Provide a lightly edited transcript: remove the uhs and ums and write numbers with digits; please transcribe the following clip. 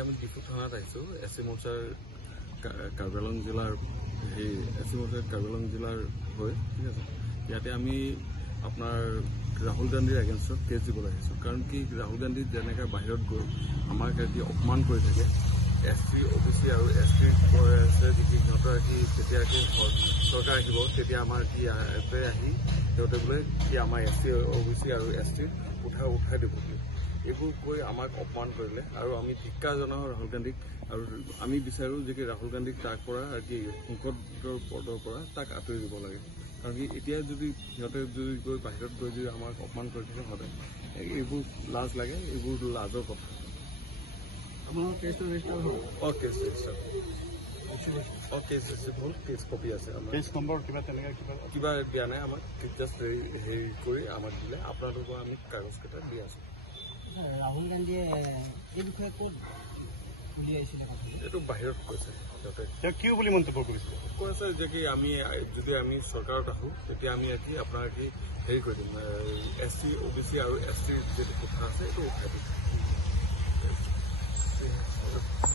এতিয়া আমি ডিফু থানাত আহিছোঁ এছ চি মৰ্চাৰ কাৰ্বি আংলং জিলাৰ এছ চি মৰ্চাৰ কাৰ্বি আংলং জিলাৰ হৈ ঠিক আছে ইয়াতে আমি আপোনাৰ ৰাহুল গান্ধীৰ এগেইনষ্টত কেছ দিবলৈ আহিছোঁ কাৰণ কি ৰাহুল গান্ধী যেনেকৈ বাহিৰত গৈ আমাক এটি অপমান কৰি থাকে এছ টি OBC আৰু এছ টি সিহঁতৰ যেতিয়া চৰকাৰ আহিব তেতিয়া আমাৰ ইয়াতে আহি সিহঁতে বোলে কি আমাৰ এছ টি OBC আৰু এছ টি উঠাই দিবহি এইবোৰ কৈ আমাক অপমান কৰিলে আৰু আমি ধিক্কাৰ জনাওঁ ৰাহুল গান্ধীক আৰু আমি বিচাৰোঁ যে কি ৰাহুল গান্ধীক তাৰ পৰা সংসদৰ পদৰ পৰা তাক আঁতৰি দিব লাগে কাৰণ কি এতিয়া যদি সিহঁতে যদি গৈ বাহিৰত গৈ যদি আমাক অপমান কৰি থাকে সদায় এইবোৰ লাজ লাগে এইবোৰ লাজৰ কথা আপোনাৰ কেছটো ৰেজিষ্টাৰ হ'ল কেছ ৰেজিষ্টাৰ কেছ হ'ল কেছ কপি আছে আমাৰ কেছ নম্বৰ কিবা দিয়া নাই আমাক জাষ্ট হেৰি কৰি আমাক দিলে আপোনালোকৰ আমি কাগজকেইটা দি আছোঁ ৰাহুল গান্ধীয়ে এই বিষয়ে ক'ত উলিয়াইছিলে এইটো বাহিৰত কৈছে তেওঁ কিয় বুলি মন্তব্য কৰিছে কৈ আছে যে কি আমি যদি আমি চৰকাৰত আহোঁ তেতিয়া আমি আপোনাৰ হেৰি কৰি দিম এছ টি OBC আৰু এছ টিৰ যিটো কথা আছে এইটো উঠাই দিম